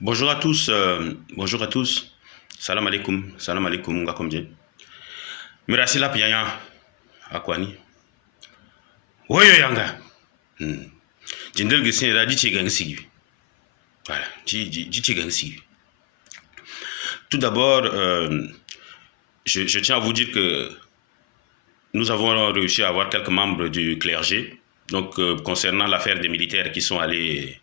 Bonjour à tous, bonjour à tous. Salam alaikum, ngakomje. Mirasila piyanya, akwani. Woyo yanga. Hmm. Jindel gisine da dichi gangsi. Voilà, dichi gangsi. Tout d'abord, je tiens à vous dire que nous avons réussi à avoir quelques membres du clergé. Donc, concernant l'affaire des militaires qui sont allés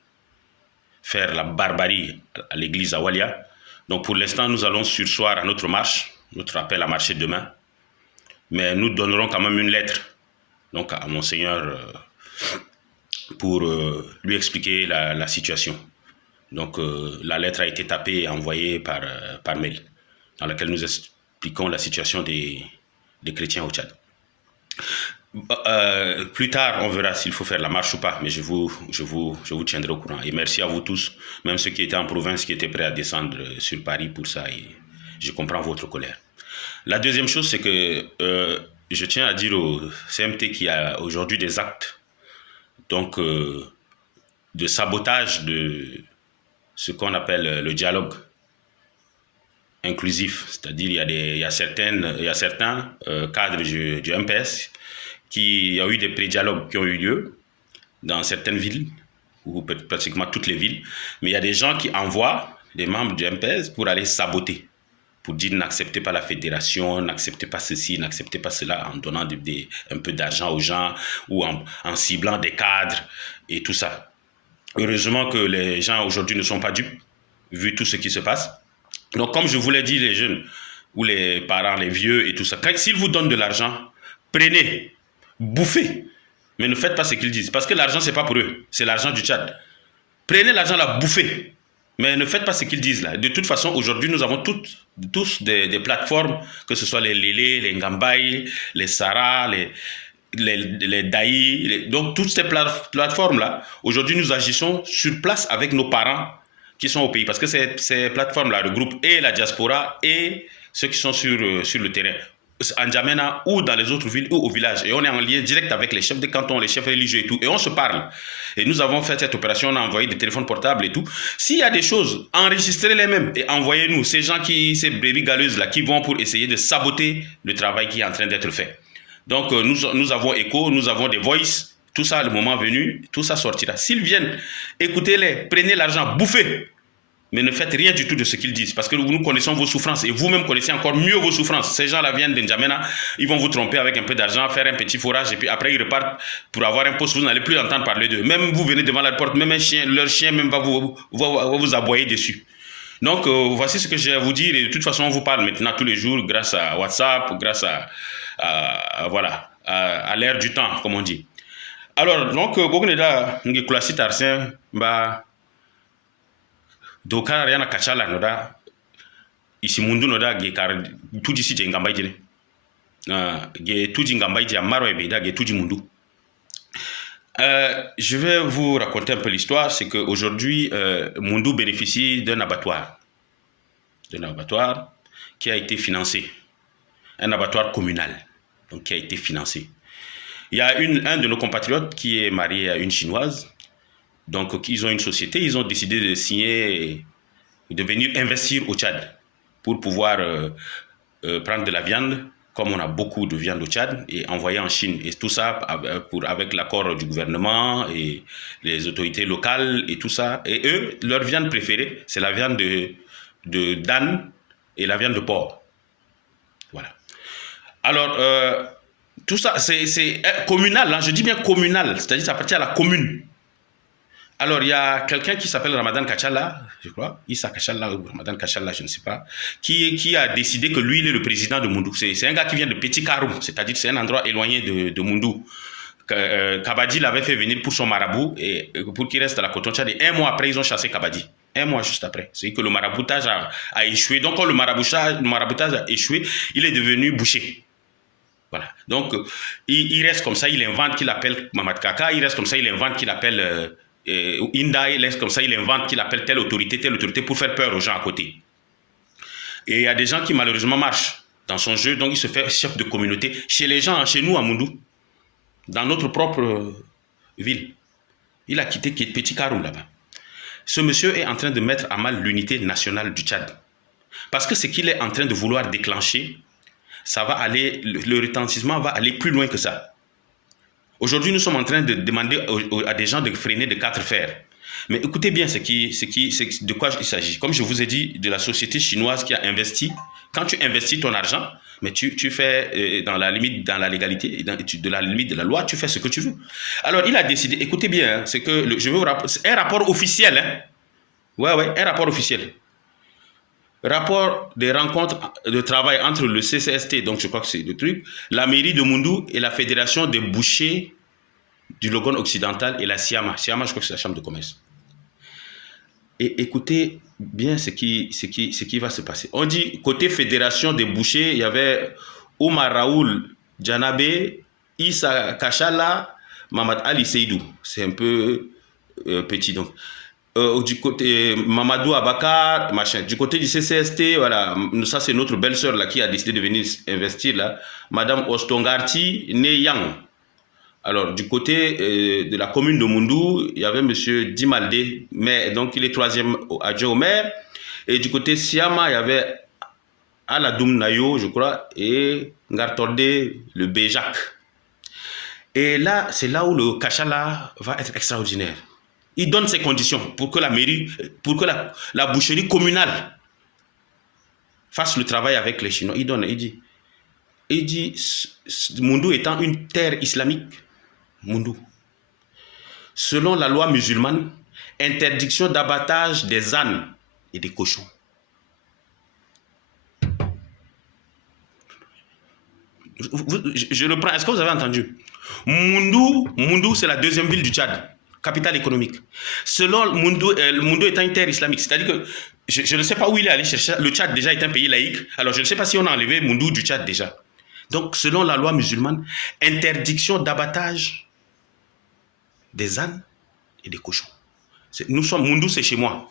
faire la barbarie à l'église à Walia. Donc, pour l'instant, nous allons sursoir à notre marche, notre appel à marcher demain. Mais nous donnerons quand même une lettre donc, à Monseigneur pour lui expliquer la situation. Donc, la lettre a été tapée et envoyée par mail, dans laquelle nous expliquons la situation des chrétiens au Tchad. Plus tard, on verra s'il faut faire la marche ou pas, mais je vous tiendrai au courant. Et merci à vous tous, même ceux qui étaient en province, qui étaient prêts à descendre sur Paris pour ça. Et je comprends votre colère. La deuxième chose, c'est que je tiens à dire au CMT qu'il y a aujourd'hui des actes donc, de sabotage de ce qu'on appelle le dialogue inclusif. C'est-à-dire il y a certains cadres du MPS il y a eu des pré-dialogues qui ont eu lieu dans certaines villes, ou pratiquement toutes les villes, mais il y a des gens qui envoient des membres du MPS pour aller saboter, pour dire n'acceptez pas la fédération, n'acceptez pas ceci, n'acceptez pas cela, en donnant un peu d'argent aux gens, ou en ciblant des cadres, et tout ça. Heureusement que les gens aujourd'hui ne sont pas dupes, vu tout ce qui se passe. Donc comme je vous l'ai dit, les jeunes, ou les parents, les vieux et tout ça, s'ils vous donnent de l'argent, prenez, bouffez, mais ne faites pas ce qu'ils disent, parce que l'argent c'est pas pour eux, c'est l'argent du Tchad. Prenez l'argent là, bouffez, mais ne faites pas ce qu'ils disent là. De toute façon, aujourd'hui nous avons tous des plateformes, que ce soit les Lélé, les Ngambaï, les Sarah, les Daï, donc toutes ces plateformes là, aujourd'hui nous agissons sur place avec nos parents qui sont au pays, parce que ces plateformes là regroupent et la diaspora et ceux qui sont sur le terrain, en N'Djamena ou dans les autres villes ou au village. Et on est en lien direct avec les chefs de canton, les chefs religieux et tout. Et on se parle. Et nous avons fait cette opération, on a envoyé des téléphones portables et tout. S'il y a des choses, enregistrez-les mêmes et envoyez-nous. Ces gens ces brebis galeuses là, qui vont pour essayer de saboter le travail qui est en train d'être fait. Donc nous avons écho, nous avons des voices. Tout ça, le moment venu, tout ça sortira. S'ils viennent, écoutez-les, prenez l'argent, bouffez. Mais ne faites rien du tout de ce qu'ils disent, parce que nous connaissons vos souffrances et vous-même connaissez encore mieux vos souffrances. Ces gens-là viennent d'N'Djamena, ils vont vous tromper avec un peu d'argent, faire un petit forage et puis après ils repartent pour avoir un poste. Vous n'allez plus entendre parler d'eux. Même vous venez devant la porte, même leur chien même va vous aboyer dessus. Donc voici ce que j'ai à vous dire, et de toute façon on vous parle maintenant tous les jours grâce à WhatsApp, grâce voilà, à l'ère du temps, comme on dit. Alors donc Bogneda Ngikula Tarsin, dokar yana kachala noda isi mundu noda ge kar tuji si je ngambai jine ge tuji ngambai je amaro ebe da ge tuji mundu. Je vais vous raconter un peu l'histoire. C'est qu'aujourd'hui Mundu bénéficie d'un abattoir qui a été financé, un abattoir communal donc qui a été financé. Il y a un de nos compatriotes qui est marié à une chinoise. Donc, ils ont une société, ils ont décidé de signer, de venir investir au Tchad pour pouvoir prendre de la viande, comme on a beaucoup de viande au Tchad, et envoyer en Chine. Et tout ça avec l'accord du gouvernement et les autorités locales et tout ça. Et eux, leur viande préférée, c'est la viande de d'âne et la viande de porc. Voilà. Alors, tout ça, c'est communal, hein, je dis bien communal, c'est-à-dire ça appartient à la commune. Alors, il y a quelqu'un qui s'appelle Ramadan Kachala, je crois, Issa Kachala ou Ramadan Kachala, je ne sais pas, qui a décidé que lui, il est le président de Mundu. C'est un gars qui vient de Petit Karoum, c'est-à-dire c'est un endroit éloigné de Mundu. Kabadi l'avait fait venir pour son marabout, et pour qu'il reste à la Coton Tchad, et un mois après, ils ont chassé Kabadi. Un mois juste après. C'est que le maraboutage a échoué. Donc, quand le maraboutage a échoué, il est devenu boucher. Voilà. Donc, il reste comme ça, il invente qu'il appelle Mamad Kaka, il reste comme ça, il invente qu'il appelle... Inda, il laisse comme ça, il invente qu'il appelle telle autorité pour faire peur aux gens à côté. Et il y a des gens qui malheureusement marchent dans son jeu, donc il se fait chef de communauté chez les gens, chez nous à Mundu, dans notre propre ville. Il a quitté Petit Karoum là-bas. ce monsieur est en train de mettre à mal l'unité nationale du Tchad. Parce que ce qu'il est en train de vouloir déclencher, ça va aller, le retentissement va aller plus loin que ça. Aujourd'hui, nous sommes en train de demander à des gens de freiner de 4 fers. Mais écoutez bien de quoi il s'agit. Comme je vous ai dit, de la société chinoise qui a investi. Quand tu investis ton argent, mais tu fais dans la limite, dans la légalité, de la limite de la loi, tu fais ce que tu veux. Alors, il a décidé, écoutez bien, c'est que je veux vous rappeler, c'est un rapport officiel. Hein. Ouais, un rapport officiel. Rapport des rencontres de travail entre le CCST, donc je crois que c'est le truc, la mairie de Moundou et la fédération des bouchers du Logone occidental et la SIAMA. SIAMA, je crois que c'est la chambre de commerce. Et écoutez bien ce qui va se passer. On dit, côté fédération des bouchers, il y avait Omar Raoul Djanabé, Issa Kachala, Mamad Ali Seydou. C'est un peu petit donc. Du côté Mamadou Abakar, machin. Du côté du CCST, voilà, ça c'est notre belle-sœur là qui a décidé de venir investir là. Madame Ostongarti Neyang. Alors du côté de la commune de Moundou, il y avait Monsieur Dimaldé, mais donc il est 3e adjoint au maire. Et du côté Siama, il y avait Aladoum Nayo, je crois, et Ngartorde le Béjac. Et là, c'est là où le Kachala va être extraordinaire. Il donne ses conditions pour que la mairie, pour que la boucherie communale fasse le travail avec les Chinois. Il dit, Moundou étant une terre islamique, Moundou, selon la loi musulmane, interdiction d'abattage des ânes et des cochons. Je reprends, est-ce que vous avez entendu? Moundou, c'est la 2e ville du Tchad. Capitale économique. Selon Moundou étant une terre islamique, c'est-à-dire que je ne sais pas où il est allé chercher. Le Tchad déjà est un pays laïque. Alors je ne sais pas si on a enlevé Moundou du Tchad déjà. Donc selon la loi musulmane, interdiction d'abattage des ânes et des cochons. Nous sommes, Moundou c'est chez moi.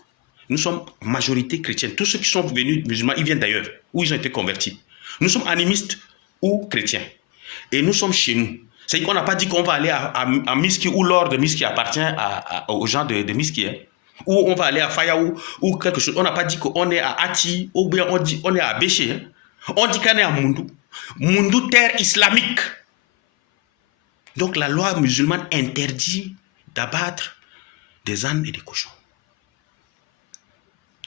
Nous sommes majorité chrétienne. Tous ceux qui sont venus musulmans, ils viennent d'ailleurs, où ils ont été convertis. Nous sommes animistes ou chrétiens. Et nous sommes chez nous. C'est-à-dire qu'on n'a pas dit qu'on va aller à Miski ou l'or de Miski appartient aux gens de Miski. Hein. Ou on va aller à Fayaou ou quelque chose. On n'a pas dit qu'on est à Ati ou bien on dit on est à Béché. Hein. On dit qu'on est à Moundou. Moundou, terre islamique. Donc la loi musulmane interdit d'abattre des ânes et des cochons.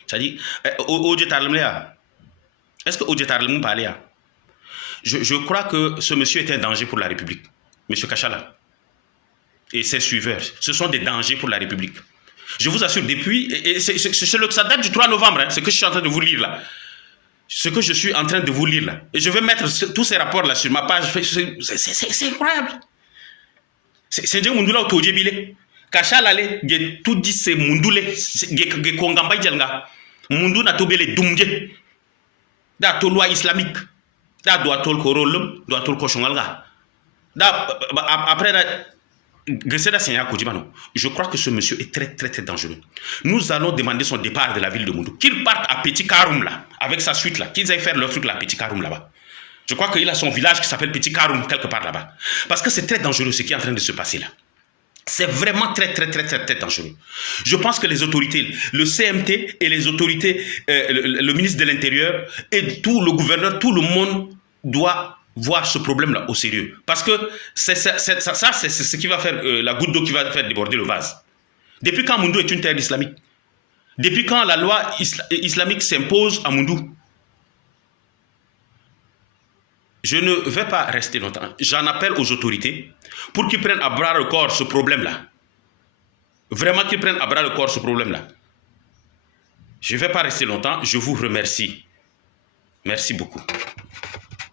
C'est-à-dire, est-ce que Odjetarlem parlait? Je crois que ce monsieur est un danger pour la République. Monsieur Kachala et ses suiveurs, ce sont des dangers pour la République. Je vous assure, depuis, ça date du 3 novembre, hein, ce que je suis en train de vous lire là. Ce que je suis en train de vous lire là. Et je vais mettre tous ces rapports là sur ma page. C'est incroyable. C'est Dieu Mundula au Tojebile. Kachala, tout dit c'est Mundule, c'est Kongamba Djelga. Mundu na tobele dumje. Da to loi islamique. Da doit tol korolum, doit tol koshongalga. Après, je crois que ce monsieur est très très très dangereux. Nous allons demander son départ de la ville de Moundou. Qu'il parte à Petit Karoum là, avec sa suite là, qu'ils aillent faire leur truc là à Petit Karoum là-bas. Je crois qu'il a son village qui s'appelle Petit Karoum quelque part là-bas. Parce que c'est très dangereux ce qui est en train de se passer là. C'est vraiment très très très très très dangereux. Je pense que les autorités, le CMT et les autorités, le ministre de l'Intérieur et tout le gouverneur, tout le monde doit voir ce problème-là au sérieux. Parce que c'est ce qui va faire la goutte d'eau qui va faire déborder le vase. Depuis quand Moundou est une terre islamique? Depuis quand la loi islamique s'impose à Moundou? Je ne vais pas rester longtemps. J'en appelle aux autorités pour qu'ils prennent à bras le corps ce problème-là. Vraiment qu'ils prennent à bras le corps ce problème-là. Je ne vais pas rester longtemps. Je vous remercie. Merci beaucoup.